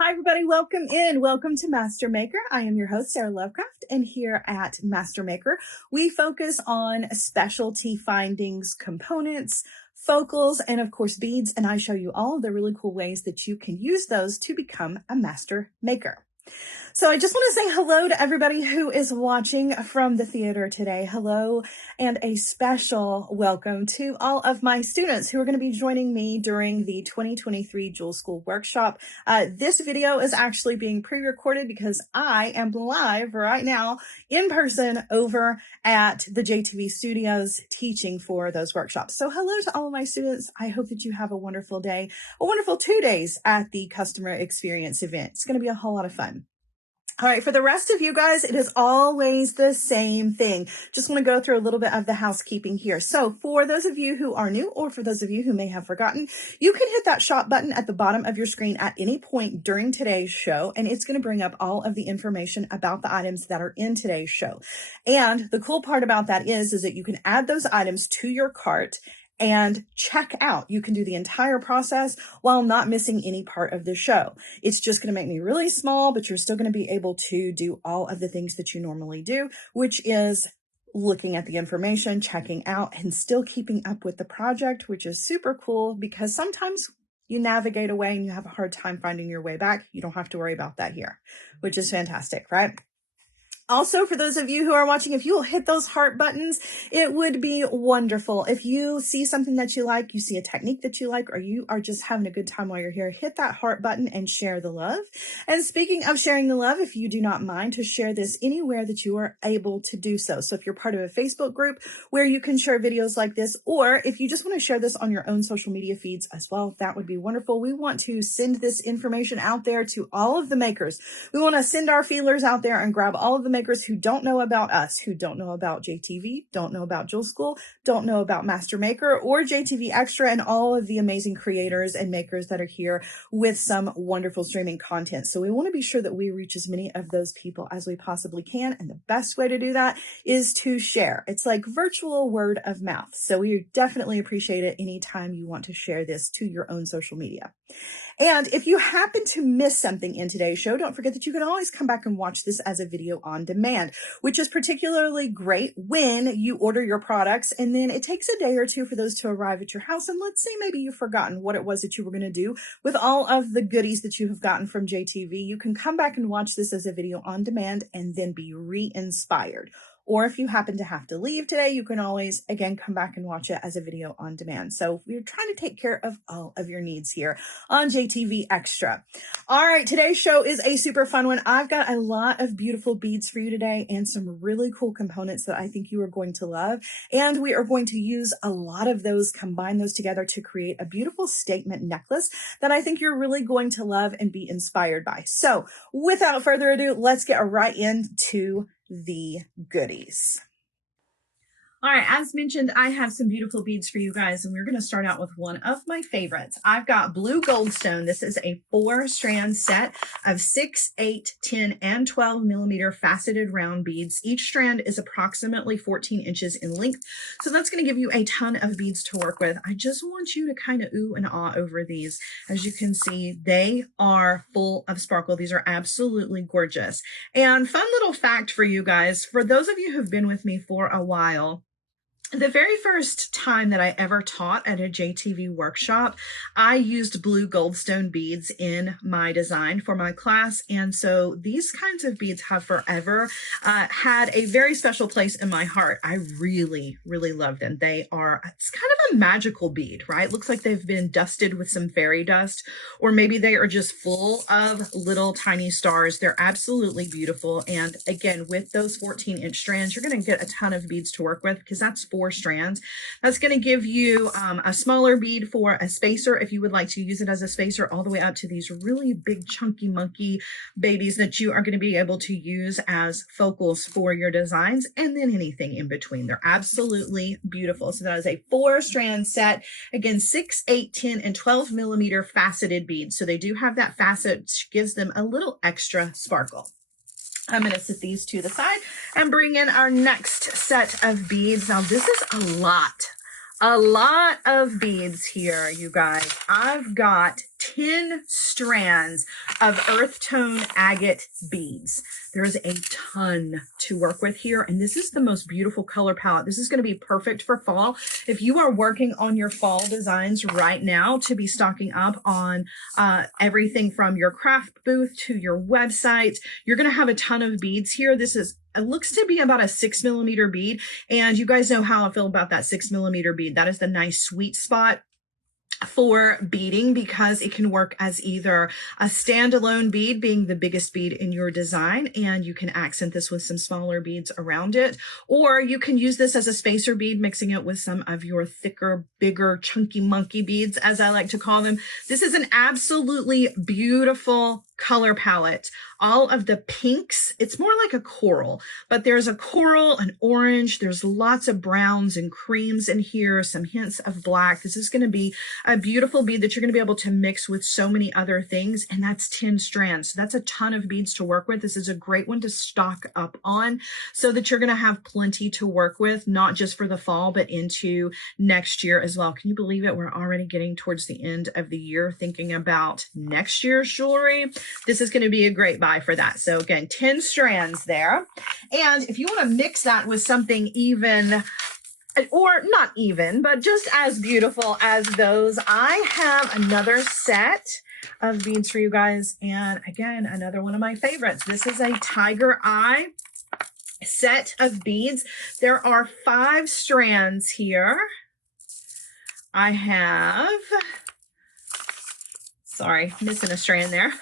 Hi, everybody. Welcome in. Welcome to Master Maker. I am your host, Sara Lovecraft, and here at Master Maker, we focus on specialty findings, components, focals, and of course, beads. And I show you all of the really cool ways that you can use those to become a master maker. So I just want to say hello to everybody who is watching from the theater today. Hello, and a special welcome to all of my students who are going to be joining me during the 2023 Jewel School Workshop. This video is actually being pre-recorded because I am live right now in person over at the JTV studios teaching for those workshops. So hello to all of my students. I hope that you have a wonderful day, a wonderful 2 days at the customer experience event. It's going to be a whole lot of fun. All right, for the rest of you guys, it is always the same thing. Just want to go through a little bit of the housekeeping here. So for those of you who are new, or for those of you who may have forgotten, you can hit that shop button at the bottom of your screen at any point during today's show, and it's going to bring up all of the information about the items that are in today's show. And the cool part about that is that you can add those items to your cart and check out. You can do the entire process while not missing any part of the show. It's just going to make me really small, but you're still going to be able to do all of the things that you normally do, which is looking at the information, checking out, and still keeping up with the project, which is super cool because sometimes you navigate away and you have a hard time finding your way back. You don't have to worry about that here, which is fantastic, right? Also, for those of you who are watching, if you will hit those heart buttons, it would be wonderful. If you see something that you like, you see a technique that you like, or you are just having a good time while you're here, hit that heart button and share the love. And speaking of sharing the love, if you do not mind to share this anywhere that you are able to do so. So if you're part of a Facebook group where you can share videos like this, or if you just want to share this on your own social media feeds as well, that would be wonderful. We want to send this information out there to all of the makers. We want to send our feelers out there and grab all of the makers who don't know about us, who don't know about JTV, don't know about Jewel School, don't know about Master Maker or JTV Extra, and all of the amazing creators and makers that are here with some wonderful streaming content. So we want to be sure that we reach as many of those people as we possibly can. And the best way to do that is to share. It's like virtual word of mouth. So we definitely appreciate it anytime you want to share this to your own social media. And if you happen to miss something in today's show, don't forget that you can always come back and watch this as a video on demand, which is particularly great when you order your products and then it takes a day or two for those to arrive at your house. And let's say maybe you've forgotten what it was that you were going to do with all of the goodies that you have gotten from JTV. You can come back and watch this as a video on demand and then be re-inspired. Or if you happen to have to leave today, you can always, again, come back and watch it as a video on demand. So we're trying to take care of all of your needs here on JTV Extra. All right, today's show is a super fun one. I've got a lot of beautiful beads for you today and some really cool components that I think you are going to love. And we are going to use a lot of those, combine those together to create a beautiful statement necklace that I think you're really going to love and be inspired by. So without further ado, let's get right into the goodies. All right, as mentioned, I have some beautiful beads for you guys, and we're going to start out with one of my favorites. I've got blue goldstone. This is a 4-strand set of 6, 8, 10, and 12 millimeter faceted round beads. Each strand is approximately 14 inches in length, so that's going to give you a ton of beads to work with. I just want you to kind of ooh and ah over these. As you can see, they are full of sparkle. These are absolutely gorgeous. And fun little fact for you guys, for those of you who've been with me for a while, the very first time that I ever taught at a JTV workshop, I used blue goldstone beads in my design for my class. And so these kinds of beads have forever had a very special place in my heart. I really, really love them. It's kind of a magical bead, right? Looks like they've been dusted with some fairy dust, or maybe they are just full of little tiny stars. They're absolutely beautiful. And again, with those 14-inch strands, you're going to get a ton of beads to work with because that's 4 strands. That's going to give you a smaller bead for a spacer if you would like to use it as a spacer, all the way up to these really big chunky monkey babies that you are going to be able to use as focals for your designs, and then anything in between. They're absolutely beautiful. So that is a 4-strand set. Again, 6, 8, 10, and 12 millimeter faceted beads. So they do have that facet, which gives them a little extra sparkle. I'm going to set these to the side and bring in our next set of beads. Now, this is a lot A lot of beads here, you guys. I've got 10 strands of earth tone agate beads. There's a ton to work with here, and this is the most beautiful color palette. This is going to be perfect for fall. If you are working on your fall designs right now to be stocking up on everything from your craft booth to your website, you're going to have a ton of beads here. It looks to be about a 6mm bead, and you guys know how I feel about that 6mm bead. That is the nice sweet spot for beading, because it can work as either a standalone bead, being the biggest bead in your design, and you can accent this with some smaller beads around it, or you can use this as a spacer bead, mixing it with some of your thicker, bigger, chunky monkey beads, as I like to call them. This is an absolutely beautiful color palette. All of the pinks, it's more like a coral, but there's a coral, an orange, there's lots of browns and creams in here, some hints of black. This is going to be a beautiful bead that you're going to be able to mix with so many other things, and that's 10 strands. So that's a ton of beads to work with. This is a great one to stock up on so that you're going to have plenty to work with, not just for the fall, but into next year as well. Can you believe it? We're already getting towards the end of the year, thinking about next year's jewelry. This is going to be a great buy for that. So again, 10 strands there. And if you want to mix that with something even, or not even, but just as beautiful as those, I have another set of beads for you guys. And again, another one of my favorites. This is a tiger eye set of beads. There are 5 strands here. I have, sorry, missing a strand there.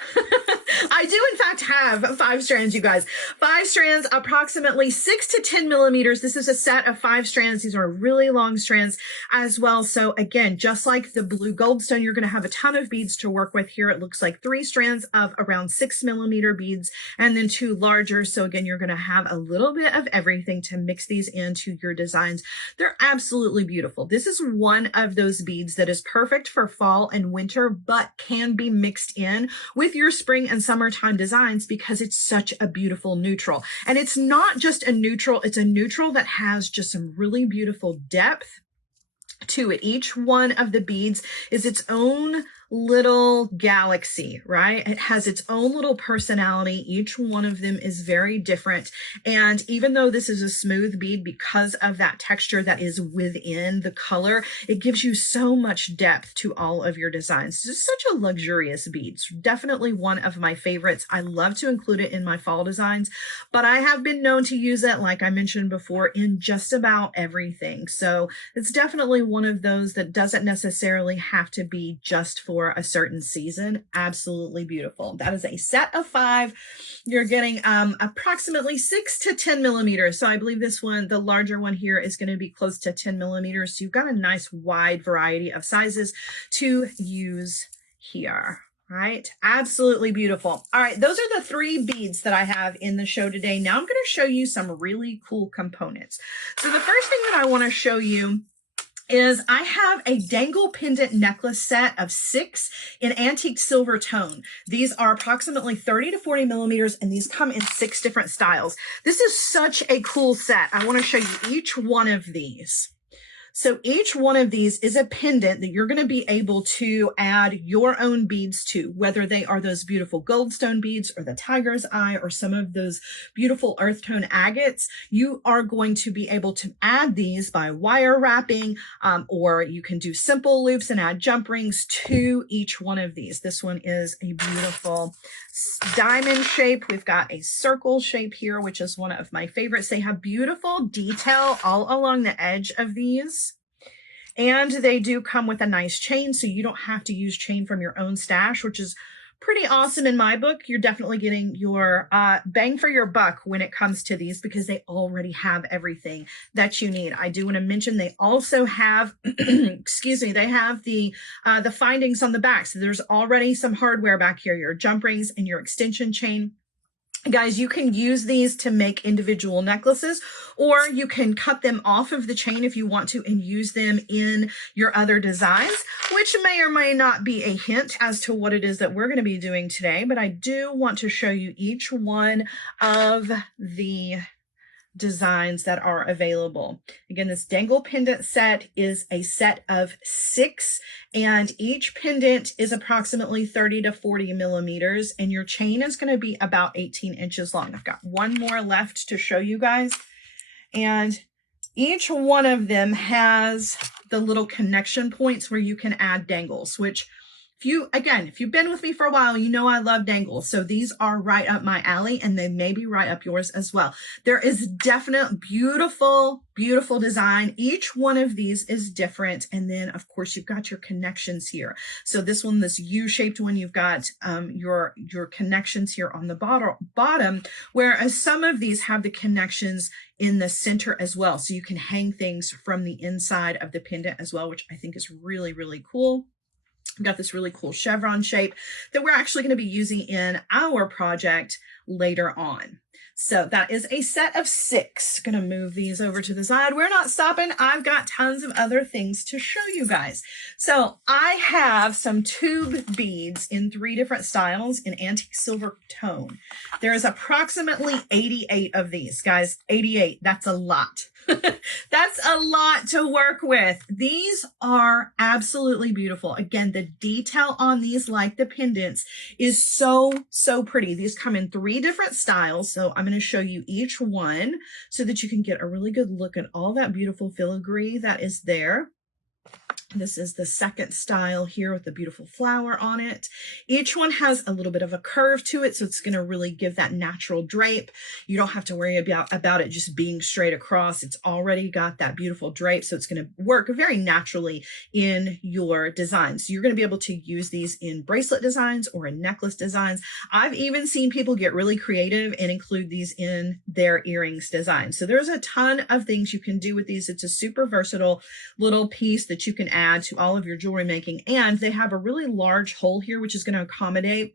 I do in fact have 5 strands, you guys. 5 strands, approximately 6 to 10 millimeters. This is a set of 5 strands. These are really long strands as well. So again, just like the blue goldstone, you're going to have a ton of beads to work with here. It looks like 3 strands of around 6mm beads and then 2 larger. So again, you're going to have a little bit of everything to mix these into your designs. They're absolutely beautiful. This is one of those beads that is perfect for fall and winter, but can be mixed in with your spring and summertime designs because it's such a beautiful neutral. And it's not just a neutral, it's a neutral that has just some really beautiful depth to it. Each one of the beads is its own little galaxy, right? It has its own little personality. Each one of them is very different. And even though this is a smooth bead, because of that texture that is within the color, it gives you so much depth to all of your designs. This is such a luxurious bead. It's definitely one of my favorites. I love to include it in my fall designs, but I have been known to use it, like I mentioned before, in just about everything. So it's definitely one of those that doesn't necessarily have to be just for a certain season. Absolutely beautiful. That is a set of 5. You're getting approximately 6 to 10 millimeters. So I believe this one, the larger one here, is going to be close to 10 millimeters. So you've got a nice wide variety of sizes to use here. Right? Absolutely beautiful. All right. Those are the 3 beads that I have in the show today. Now I'm going to show you some really cool components. So the first thing that I want to show you is I have a dangle pendant necklace set of 6 in antique silver tone. These are approximately 30 to 40 millimeters, and these come in 6 different styles. This is such a cool set. I want to show you each one of these. So each one of these is a pendant that you're going to be able to add your own beads to, whether they are those beautiful goldstone beads or the tiger's eye or some of those beautiful earth tone agates. You are going to be able to add these by wire wrapping, or you can do simple loops and add jump rings to each one of these. This one is a beautiful diamond shape. We've got a circle shape here, which is one of my favorites. They have beautiful detail all along the edge of these. And they do come with a nice chain, so you don't have to use chain from your own stash, which is pretty awesome in my book. You're definitely getting your bang for your buck when it comes to these, because they already have everything that you need. I do want to mention they also have, excuse me, they have the findings on the back. So there's already some hardware back here, your jump rings and your extension chain. Guys, you can use these to make individual necklaces, or you can cut them off of the chain if you want to and use them in your other designs, which may or may not be a hint as to what it is that we're going to be doing today. But I do want to show you each one of the designs that are available. Again, this dangle pendant set is a set of 6, and each pendant is approximately 30 to 40 millimeters, and your chain is going to be about 18 inches long. I've got one more left to show you guys, and each one of them has the little connection points where you can add dangles, which if you've been with me for a while, you know I love dangles. So these are right up my alley, and they may be right up yours as well. There is definite beautiful, beautiful design. Each one of these is different. And then of course you've got your connections here. So this one, this U-shaped one, you've got your connections here on the bottom, whereas some of these have the connections in the center as well. So you can hang things from the inside of the pendant as well, which I think is really, really cool. We've got this really cool chevron shape that we're actually going to be using in our project later on. So that is a set of 6. Going to move these over to the side. We're not stopping. I've got tons of other things to show you guys. So I have some tube beads in 3 different styles in antique silver tone. There is approximately 88 of these, guys. 88. That's a lot. That's a lot to work with. These are absolutely beautiful. Again, the detail on these, like the pendants, is so, so pretty. These come in 3 different styles. So I'm going to show you each one so that you can get a really good look at all that beautiful filigree that is there. This is the second style here with the beautiful flower on it. Each one has a little bit of a curve to it, so it's going to really give that natural drape. You don't have to worry about it just being straight across. It's already got that beautiful drape, so it's going to work very naturally in your designs. So you're going to be able to use these in bracelet designs or in necklace designs. I've even seen people get really creative and include these in their earrings design. So there's a ton of things you can do with these. It's a super versatile little piece that you can add to all of your jewelry making, and they have a really large hole here which is going to accommodate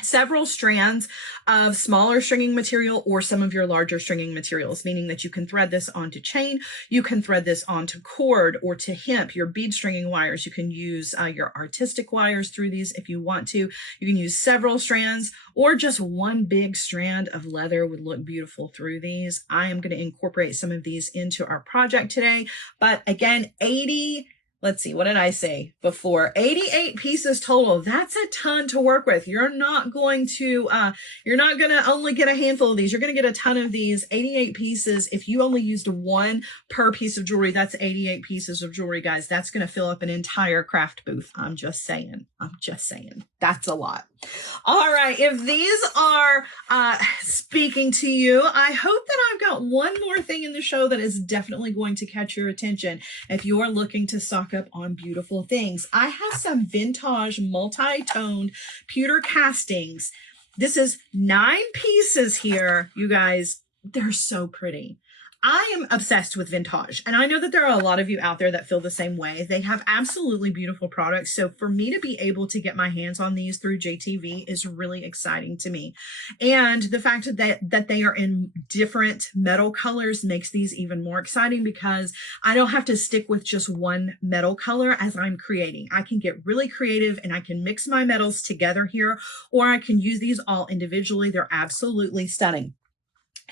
several strands of smaller stringing material or some of your larger stringing materials, meaning that you can thread this onto chain, you can thread this onto cord or to hemp, your bead stringing wires. You can use your artistic wires through these if you want to. You can use several strands, or just one big strand of leather would look beautiful through these. I am going to incorporate some of these into our project today, but again, let's see, what did I say before? 88 pieces total. That's a ton to work with. You're not going to only get a handful of these. You're going to get a ton of these. 88 pieces. If you only used 1 per piece of jewelry, that's 88 pieces of jewelry, guys. That's going to fill up an entire craft booth. I'm just saying. That's a lot. All right. If these are speaking to you, I hope that I've got one more thing in the show that is definitely going to catch your attention if you are looking to stock up on beautiful things. I have some vintage multi-toned pewter castings. This is 9 pieces here, you guys. They're so pretty. I am obsessed with vintage, and I know that there are a lot of you out there that feel the same way. They have absolutely beautiful products. So for me to be able to get my hands on these through JTV is really exciting to me. And the fact that they are in different metal colors makes these even more exciting, because I don't have to stick with just one metal color as I'm creating. I can get really creative and I can mix my metals together here, or I can use these all individually. They're absolutely stunning.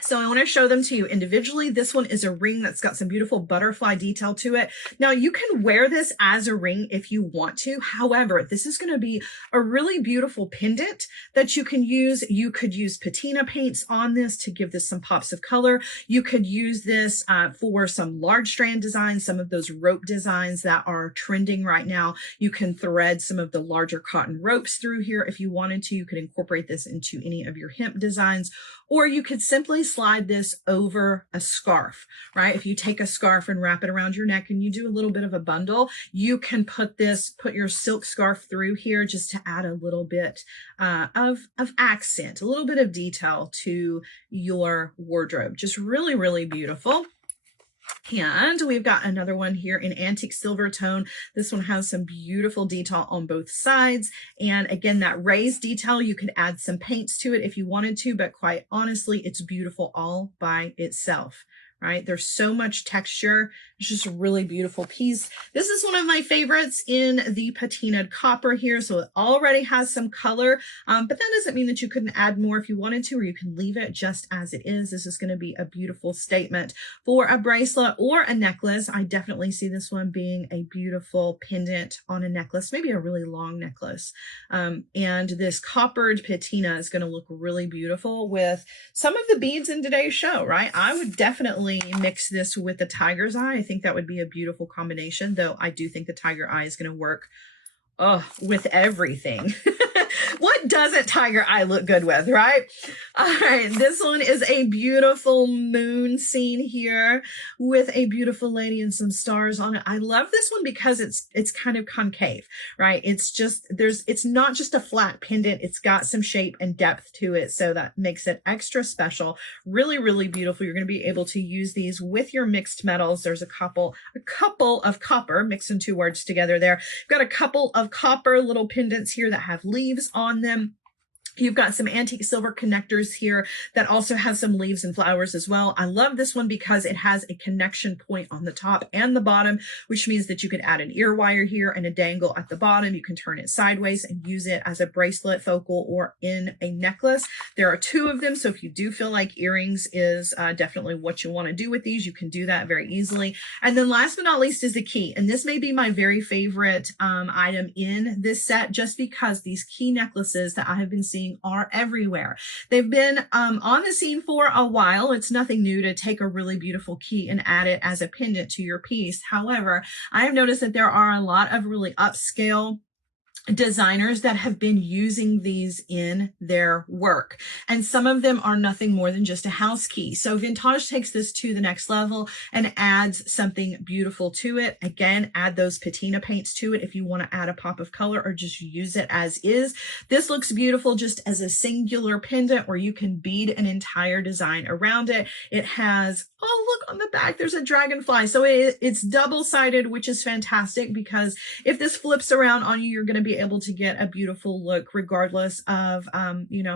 So I want to show them to you individually. This one is a ring that's got some beautiful butterfly detail to it. Now you can wear this as a ring if you want to. However, this is going to be a really beautiful pendant that you can use. You could use patina paints on this to give this some pops of color. You could use this for some large strand designs, some of those rope designs that are trending right now. You can thread some of the larger cotton ropes through here if you wanted to. You could incorporate this into any of your hemp designs, or you could simply slide this over a scarf, right? If you take a scarf and wrap it around your neck and you do a little bit of a bundle, you can put your silk scarf through here just to add a little bit of accent, a little bit of detail to your wardrobe. Just really, really beautiful. And we've got another one here in antique silver tone. This one has some beautiful detail on both sides. And again, that raised detail, you could add some paints to it if you wanted to, but quite honestly, it's beautiful all by itself. right? There's so much texture. It's just a really beautiful piece. This is one of my favorites in the patinaed copper here. So it already has some color, but that doesn't mean that you couldn't add more if you wanted to, or you can leave it just as it is. This is going to be a beautiful statement for a bracelet or a necklace. I definitely see this one being a beautiful pendant on a necklace, maybe a really long necklace. And this coppered patina is going to look really beautiful with some of the beads in today's show, right? I would definitely mix this with the tiger's eye. I think that would be a beautiful combination, though I do think the tiger eye is going to work with everything. What doesn't tiger eye look good with, right? All right, this one is a beautiful moon scene here with a beautiful lady and some stars on it. I love this one because it's kind of concave, right? It's not just a flat pendant. It's got some shape and depth to it, so that makes it extra special. Really, really beautiful. You're going to be able to use these with your mixed metals. There's a couple of copper, mixing two words together there. You've got a couple of copper little pendants here that have leaves on them. You've got some antique silver connectors here that also have some leaves and flowers as well. I love this one because it has a connection point on the top and the bottom, which means that you could add an ear wire here and a dangle at the bottom. You can turn it sideways and use it as a bracelet, focal, or in a necklace. There are two of them, so if you do feel like earrings is definitely what you want to do with these, you can do that very easily. And then last but not least is the key. And this may be my very favorite item in this set, just because these key necklaces that I have been seeing are everywhere. They've been on the scene for a while. It's nothing new to take a really beautiful key and add it as a pendant to your piece. However, I have noticed that there are a lot of really upscale designers that have been using these in their work, and some of them are nothing more than just a house key. So Vintage takes this to the next level and adds something beautiful to it. Again, add those patina paints to it if you want to add a pop of color, or just use it as is. This looks beautiful just as a singular pendant, where you can bead an entire design around it. It has, oh look, on the back there's a dragonfly, so it's double-sided, which is fantastic, because if this flips around on you, you're going to be able to get a beautiful look regardless of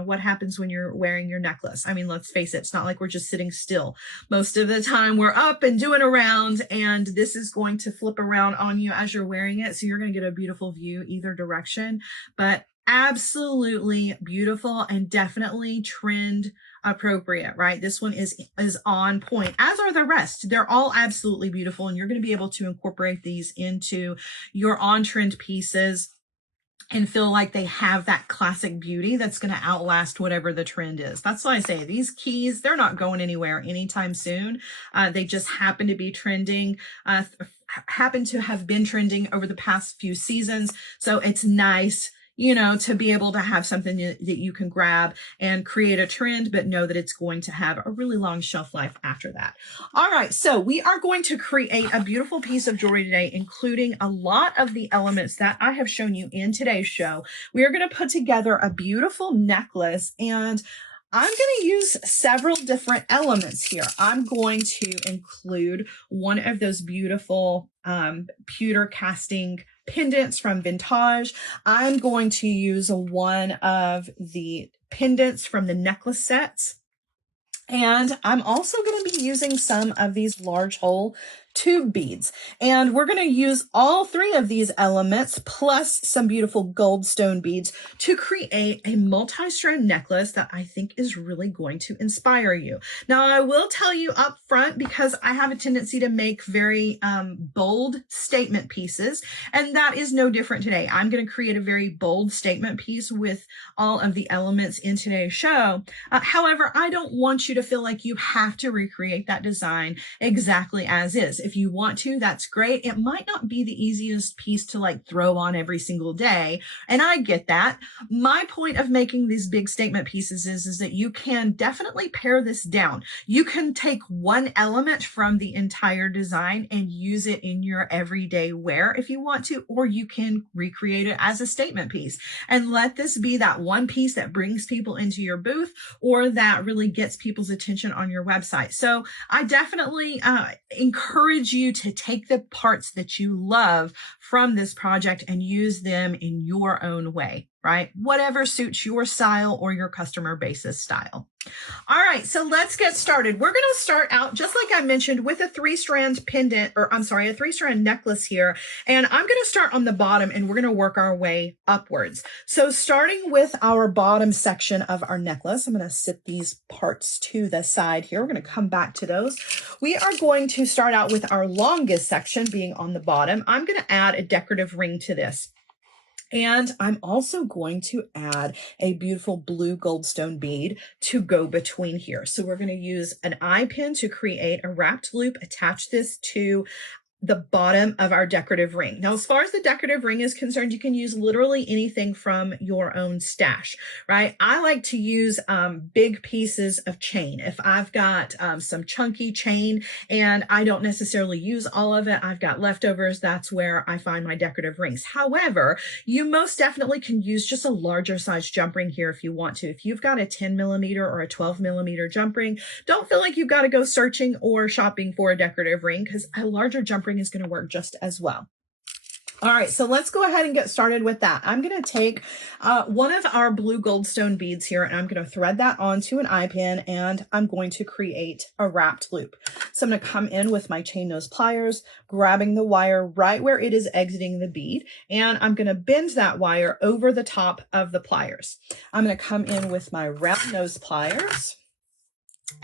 what happens when you're wearing your necklace. I mean, let's face it, it's not like we're just sitting still. Most of the time we're up and doing around, and this is going to flip around on you as you're wearing it, so you're going to get a beautiful view either direction. But absolutely beautiful and definitely trend appropriate, right? This one is on point, as are the rest. They're all absolutely beautiful, and you're going to be able to incorporate these into your on-trend pieces and feel like they have that classic beauty that's going to outlast whatever the trend is. That's why I say these keys, they're not going anywhere anytime soon. They just happen to be trending, happen to have been trending over the past few seasons. So it's nice, to be able to have something that you can grab and create a trend, but know that it's going to have a really long shelf life after that. All right, so we are going to create a beautiful piece of jewelry today, including a lot of the elements that I have shown you in today's show. We are going to put together a beautiful necklace, and I'm going to use several different elements here. I'm going to include one of those beautiful pewter casting pendants from Vintage. I'm going to use one of the pendants from the necklace sets. And I'm also going to be using some of these large hole tube beads. And we're going to use all three of these elements plus some beautiful gold stone beads to create a multi-strand necklace that I think is really going to inspire you. Now, I will tell you up front, because I have a tendency to make very bold statement pieces, and that is no different today. I'm going to create a very bold statement piece with all of the elements in today's show. However, I don't want you to feel like you have to recreate that design exactly as is. If you want to, that's great. It might not be the easiest piece to throw on every single day, and I get that. My point of making these big statement pieces is that you can definitely pare this down. You can take one element from the entire design and use it in your everyday wear if you want to, or you can recreate it as a statement piece and let this be that one piece that brings people into your booth, or that really gets people's attention on your website. So I definitely encourage you to take the parts that you love from this project and use them in your own way. right? Whatever suits your style or your customer base's style. All right, so let's get started. We're going to start out, just like I mentioned, with a 3-strand pendant, or I'm sorry, a 3-strand necklace here. And I'm going to start on the bottom and we're going to work our way upwards. So starting with our bottom section of our necklace, I'm going to sit these parts to the side here. We're going to come back to those. We are going to start out with our longest section being on the bottom. I'm going to add a decorative ring to this. And I'm also going to add a beautiful blue goldstone bead to go between here. So we're going to use an eye pin to create a wrapped loop, attach this to the bottom of our decorative ring. Now, as far as the decorative ring is concerned, you can use literally anything from your own stash, right? I like to use big pieces of chain. If I've got some chunky chain and I don't necessarily use all of it, I've got leftovers, that's where I find my decorative rings. However, you most definitely can use just a larger size jump ring here if you want to. If you've got a 10mm or a 12mm jump ring, don't feel like you've got to go searching or shopping for a decorative ring, because a larger jump ring is going to work just as well. All right, so let's go ahead and get started with that. I'm going to take one of our blue goldstone beads here, and I'm going to thread that onto an eye pin, and I'm going to create a wrapped loop. So I'm going to come in with my chain nose pliers, grabbing the wire right where it is exiting the bead, and I'm going to bend that wire over the top of the pliers. I'm going to come in with my round nose pliers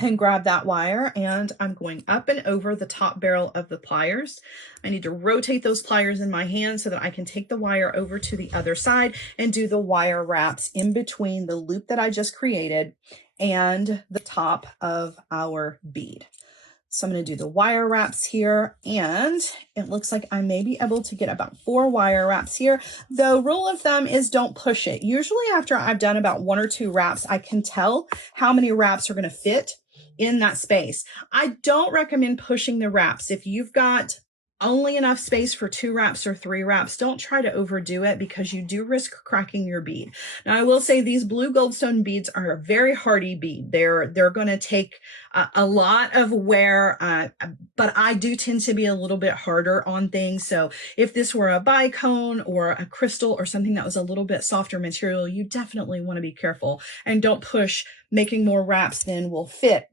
and grab that wire, and I'm going up and over the top barrel of the pliers. I need to rotate those pliers in my hand so that I can take the wire over to the other side and do the wire wraps in between the loop that I just created and the top of our bead. So I'm going to do the wire wraps here, and it looks like I may be able to get about 4 wire wraps here. The rule of thumb is don't push it. Usually after I've done about 1 or 2 wraps, I can tell how many wraps are going to fit in that space. I don't recommend pushing the wraps. If you've got only enough space for 2 wraps or 3 wraps, don't try to overdo it, because you do risk cracking your bead. Now, I will say these blue goldstone beads are a very hardy bead. They're going to take a lot of wear, but I do tend to be a little bit harder on things. So if this were a bicone or a crystal or something that was a little bit softer material, you definitely want to be careful and don't push, making more wraps than will fit.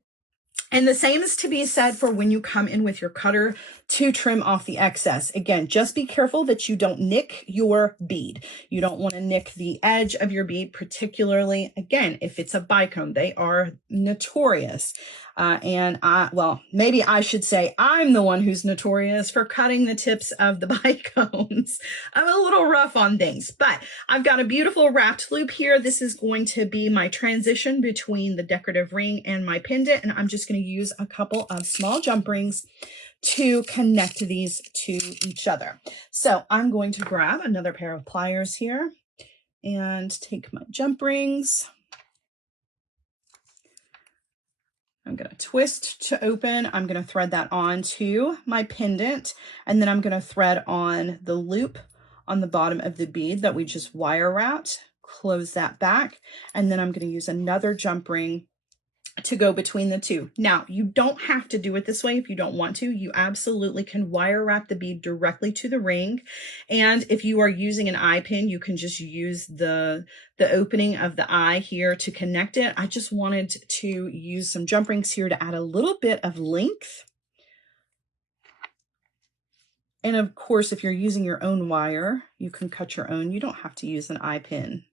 And the same is to be said for when you come in with your cutter to trim off the excess. Again, just be careful that you don't nick your bead. You don't want to nick the edge of your bead, particularly, again, if it's a bicone. They are notorious. Well, maybe I should say I'm the one who's notorious for cutting the tips of the bicones. I'm a little rough on things, but I've got a beautiful wrapped loop here. This is going to be my transition between the decorative ring and my pendant, and I'm just going to use a couple of small jump rings to connect these to each other. So I'm going to grab another pair of pliers here and take my jump rings. I'm going to twist to open. I'm going to thread that onto my pendant, and then I'm going to thread on the loop on the bottom of the bead that we just wire wrapped, close that back, and then I'm going to use another jump ring to go between the two. Now, you don't have to do it this way if you don't want to. You absolutely can wire wrap the bead directly to the ring. And if you are using an eye pin, you can just use the opening of the eye here to connect it. I just wanted to use some jump rings here to add a little bit of length. And of course, if you're using your own wire, you can cut your own. You don't have to use an eye pin.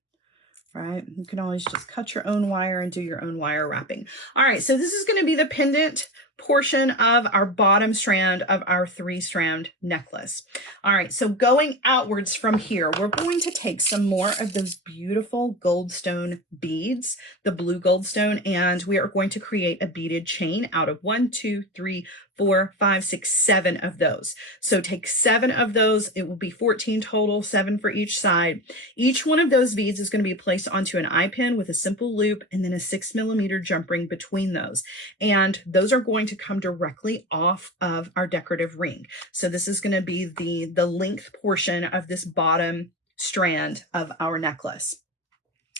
Right? You can always just cut your own wire and do your own wire wrapping. All right, so this is going to be the pendant portion of our bottom strand of our 3-strand necklace. All right, so going outwards from here, we're going to take some more of those beautiful goldstone beads, the blue goldstone, and we are going to create a beaded chain out of 1, 2, 3, 4, 5, 6, 7 of those. So take 7 of those. It will be 14 total, 7 for each side. Each one of those beads is going to be placed onto an eye pin with a simple loop and then a 6mm jump ring between those. And those are going to come directly off of our decorative ring. So this is going to be the length portion of this bottom strand of our necklace.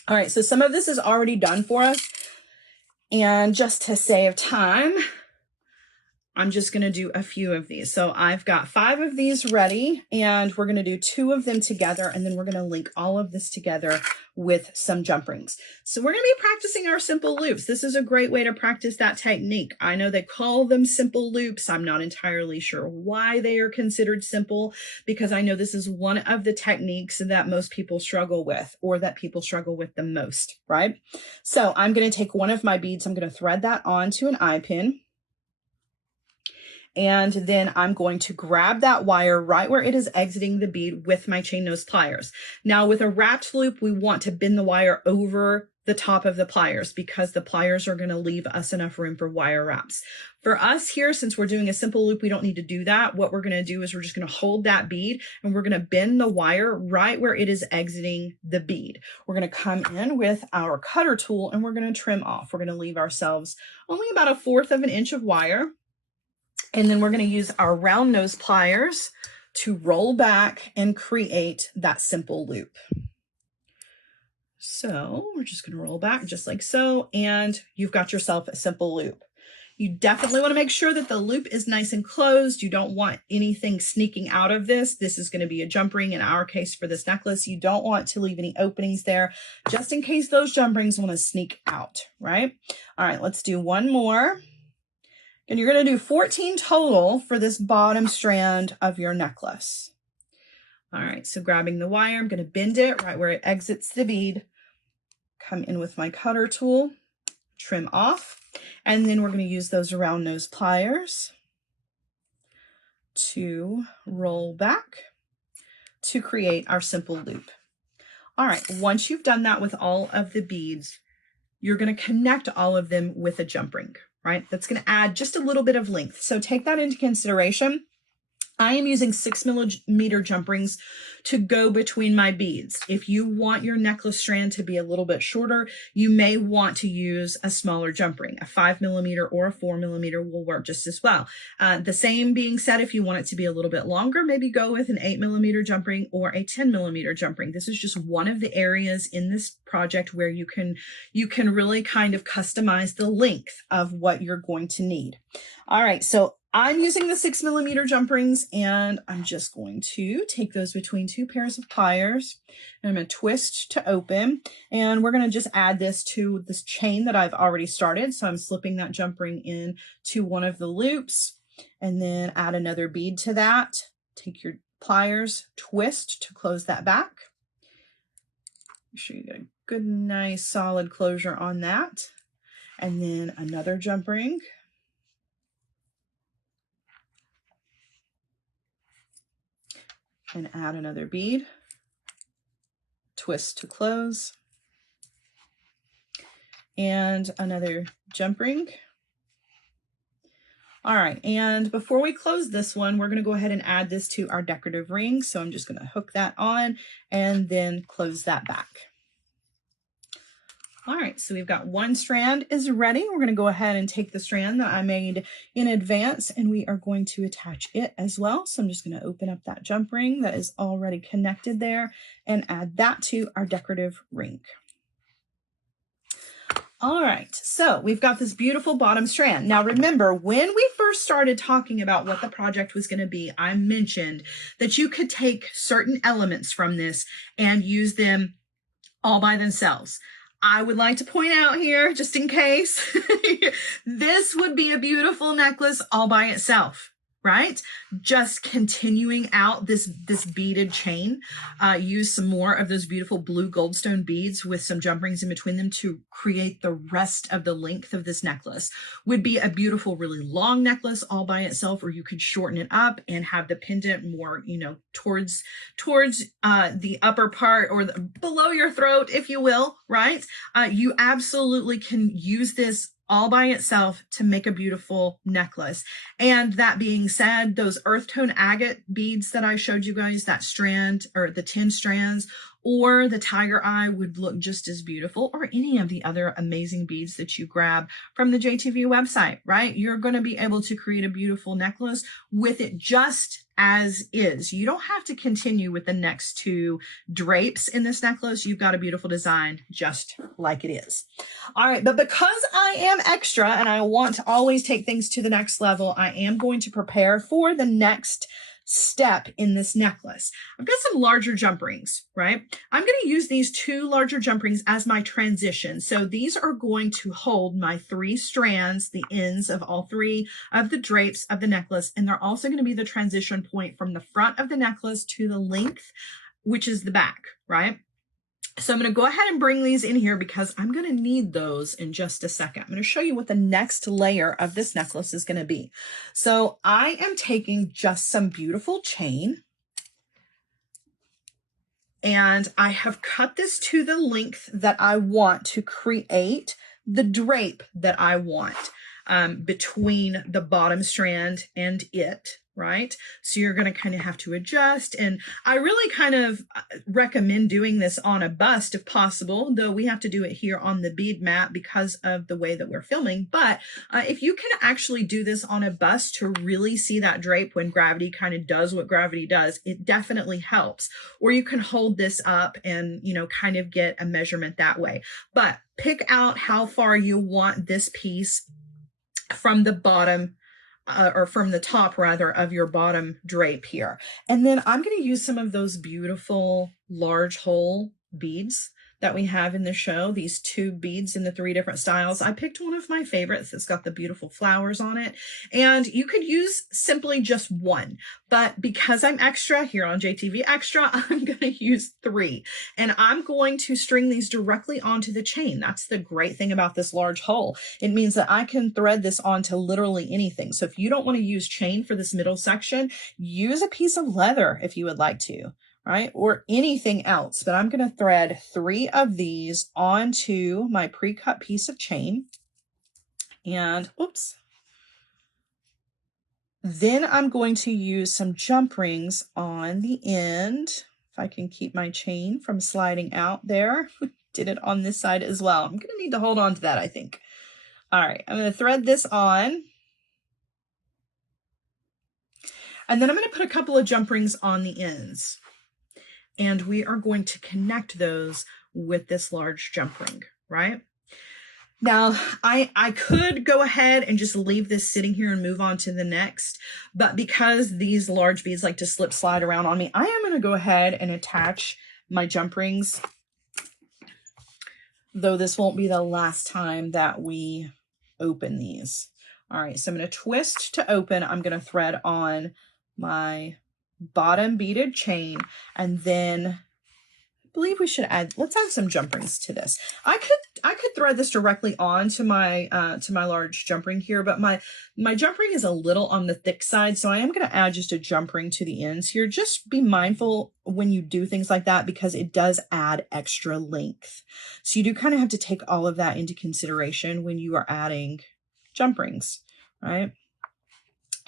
All right, so some of this is already done for us. And just to save time, I'm just going to do a few of these. So I've got 5 of these ready, and we're going to do 2 of them together, and then we're going to link all of this together with some jump rings. So we're going to be practicing our simple loops. This is a great way to practice that technique. I know they call them simple loops. I'm not entirely sure why they are considered simple, because I know this is one of the techniques that most people struggle with, or that people struggle with the most, right? So I'm going to take one of my beads. I'm going to thread that onto an eye pin. And then I'm going to grab that wire right where it is exiting the bead with my chain nose pliers. Now with a wrapped loop, we want to bend the wire over the top of the pliers, because the pliers are going to leave us enough room for wire wraps. For us here, since we're doing a simple loop, we don't need to do that. What we're going to do is we're just going to hold that bead, and we're going to bend the wire right where it is exiting the bead. We're going to come in with our cutter tool, and we're going to trim off. We're going to leave ourselves only about 1/4 of an inch of wire. And then we're going to use our round nose pliers to roll back and create that simple loop. So we're just going to roll back just like so, and you've got yourself a simple loop. You definitely want to make sure that the loop is nice and closed. You don't want anything sneaking out of this. This is going to be a jump ring in our case for this necklace. You don't want to leave any openings there, just in case those jump rings want to sneak out, right? All right, let's do one more. And you're going to do 14 total for this bottom strand of your necklace. All right, so grabbing the wire, I'm going to bend it right where it exits the bead, come in with my cutter tool, trim off, and then we're going to use those round nose pliers to roll back to create our simple loop. All right, once you've done that with all of the beads, you're going to connect all of them with a jump ring, right? That's going to add just a little bit of length. So take that into consideration. I am using 6mm jump rings to go between my beads. If you want your necklace strand to be a little bit shorter, you may want to use a smaller jump ring. A 5mm or a 4mm will work just as well. The same being said, if you want it to be a little bit longer, maybe go with an 8mm jump ring or a 10mm jump ring. This is just one of the areas in this project where you can really kind of customize the length of what you're going to need. All right, so I'm using the 6mm jump rings, and I'm just going to take those between 2 pairs of pliers, and I'm going to twist to open, and we're going to just add this to this chain that I've already started. So I'm slipping that jump ring in to one of the loops, and then add another bead to that. Take your pliers, twist to close that back. Make sure you get a good, nice, solid closure on that. And then another jump ring. And add another bead, twist to close, and another jump ring. All right, and before we close this one, we're going to go ahead and add this to our decorative ring. So I'm just going to hook that on and then close that back. All right, so we've got one strand is ready. We're going to go ahead and take the strand that I made in advance, and we are going to attach it as well. So I'm just going to open up that jump ring that is already connected there and add that to our decorative ring. All right, so we've got this beautiful bottom strand. Now remember, when we first started talking about what the project was going to be, I mentioned that you could take certain elements from this and use them all by themselves. I would like to point out here, just in case, this would be a beautiful necklace all by itself, right? Just continuing out this beaded chain. Use some more of those beautiful blue goldstone beads with some jump rings in between them to create the rest of the length of this necklace. Would be a beautiful, really long necklace all by itself, or you could shorten it up and have the pendant more, towards the upper part, or below your throat, if you will, right? You absolutely can use this all by itself to make a beautiful necklace. And that being said, those earth tone agate beads that I showed you guys, that strand or the 10 strands, or the tiger eye would look just as beautiful, or any of the other amazing beads that you grab from the JTV website, right? You're going to be able to create a beautiful necklace with it just as is. You don't have to continue with the next two drapes in this necklace. You've got a beautiful design just like it is. All right, but because I am extra and I want to always take things to the next level, I am going to prepare for the next step in this necklace. I've got some larger jump rings, right? I'm going to use these two larger jump rings as my transition. So these are going to hold my 3 strands, the ends of all 3 of the drapes of the necklace. And they're also going to be the transition point from the front of the necklace to the length, which is the back, right? So I'm going to go ahead and bring these in here because I'm going to need those in just a second. I'm going to show you what the next layer of this necklace is going to be. So I am taking just some beautiful chain, and I have cut this to the length that I want to create the drape that I want between the bottom strand and it. Right? So you're going to kind of have to adjust. And I really kind of recommend doing this on a bust if possible, though we have to do it here on the bead mat because of the way that we're filming. But if you can actually do this on a bust to really see that drape when gravity kind of does what gravity does, it definitely helps. Or you can hold this up and, you know, kind of get a measurement that way. But pick out how far you want this piece from the bottom or from the top rather of your bottom drape here. And then I'm going to use some of those beautiful large hole beads that we have in the show, these 2 beads in the 3 different styles. I picked one of my favorites that's got the beautiful flowers on it. And you could use simply just 1, but because I'm extra here on JTV Extra, I'm going to use 3. And I'm going to string these directly onto the chain. That's the great thing about this large hole. It means that I can thread this onto literally anything. So if you don't want to use chain for this middle section, use a piece of leather if you would like to. Right? Or anything else, but I'm going to thread 3 of these onto my pre-cut piece of chain. And oops. Then I'm going to use some jump rings on the end. If I can keep my chain from sliding out there. Did it on this side as well. I'm going to need to hold on to that, I think. All right, I'm going to thread this on. And then I'm going to put a couple of jump rings on the ends. And we are going to connect those with this large jump ring, right? Now, I could go ahead and just leave this sitting here and move on to the next, but because these large beads like to slip slide around on me, I am going to go ahead and attach my jump rings, though this won't be the last time that we open these. All right, so I'm going to twist to open. I'm going to thread on my bottom beaded chain, and then I believe we should let's add some jump rings to this. I could thread this directly on to my large jump ring here, but my jump ring is a little on the thick side, so I am going to add just a jump ring to the ends here. Just be mindful when you do things like that because it does add extra length. So you do kind of have to take all of that into consideration when you are adding jump rings, right?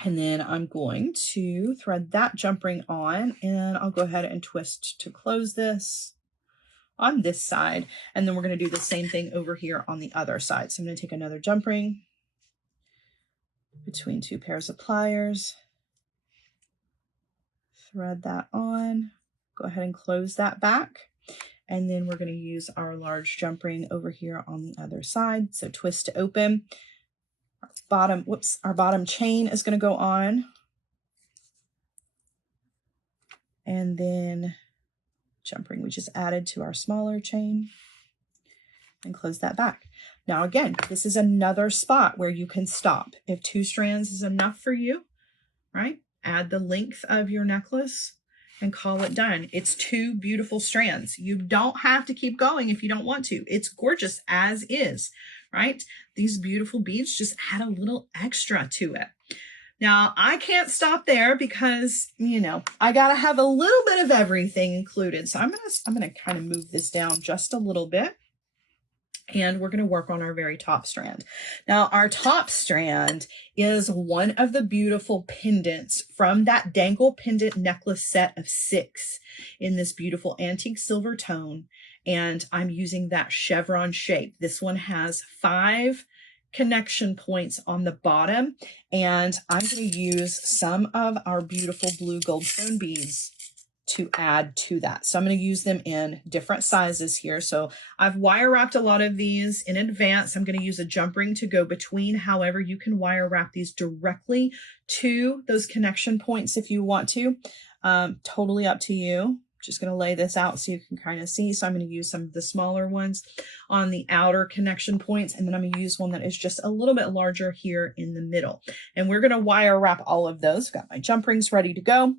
And then I'm going to thread that jump ring on, and I'll go ahead and twist to close this on this side. And then we're going to do the same thing over here on the other side. So I'm going to take another jump ring between 2 pairs of pliers, thread that on, go ahead and close that back. And then we're going to use our large jump ring over here on the other side. So twist to open. Our bottom chain is going to go on. And then jump ring we just added to our smaller chain and close that back. Now again, this is another spot where you can stop. If 2 strands is enough for you, right? Add the length of your necklace and call it done. It's 2 beautiful strands. You don't have to keep going if you don't want to. It's gorgeous as is, right? These beautiful beads just add a little extra to it. Now, I can't stop there because, you know, I got to have a little bit of everything included. So I'm going to kind of move this down just a little bit. And we're going to work on our very top strand. Now, our top strand is one of the beautiful pendants from that Dangle pendant necklace set of 6 in this beautiful antique silver tone. And I'm using that chevron shape. This one has 5 connection points on the bottom, and I'm going to use some of our beautiful blue goldstone beads to add to that. So I'm going to use them in different sizes here. So I've wire wrapped a lot of these in advance. I'm going to use a jump ring to go between. However, you can wire wrap these directly to those connection points if you want to. Totally up to you. Just going to lay this out so you can kind of see. So I'm going to use some of the smaller ones on the outer connection points, and then I'm going to use one that is just a little bit larger here in the middle. And we're going to wire wrap all of those. Got my jump rings ready to go.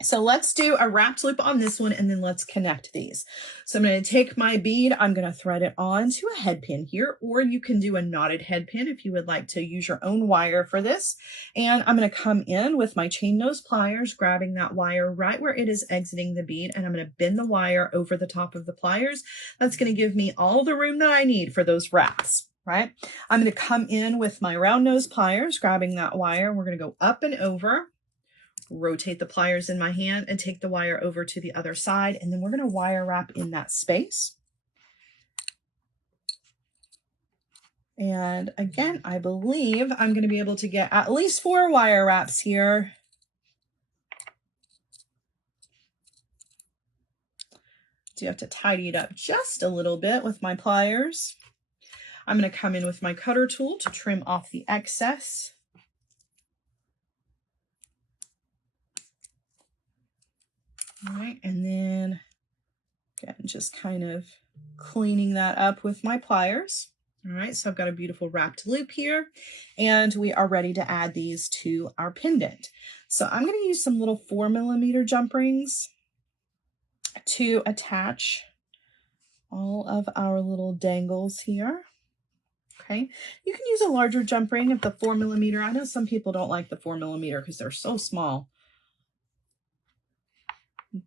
So let's do a wrapped loop on this one, and then let's connect these. So I'm going to take my bead, I'm going to thread it onto a head pin here, or you can do a knotted head pin if you would like to use your own wire for this. And I'm going to come in with my chain nose pliers, grabbing that wire right where it is exiting the bead, and I'm going to bend the wire over the top of the pliers. That's going to give me all the room that I need for those wraps. Right? I'm going to come in with my round nose pliers, grabbing that wire. We're going to go up and over, rotate the pliers in my hand, and take the wire over to the other side. And then we're going to wire wrap in that space. And again, I believe I'm going to be able to get at least 4 wire wraps here. Do have to tidy it up just a little bit with my pliers. I'm going to come in with my cutter tool to trim off the excess. All right, and then again, just kind of cleaning that up with my pliers. All right, so I've got a beautiful wrapped loop here, and we are ready to add these to our pendant. So I'm going to use some little 4mm jump rings to attach all of our little dangles here. Okay, you can use a larger jump ring if the 4mm. I know some people don't like the 4mm because they're so small.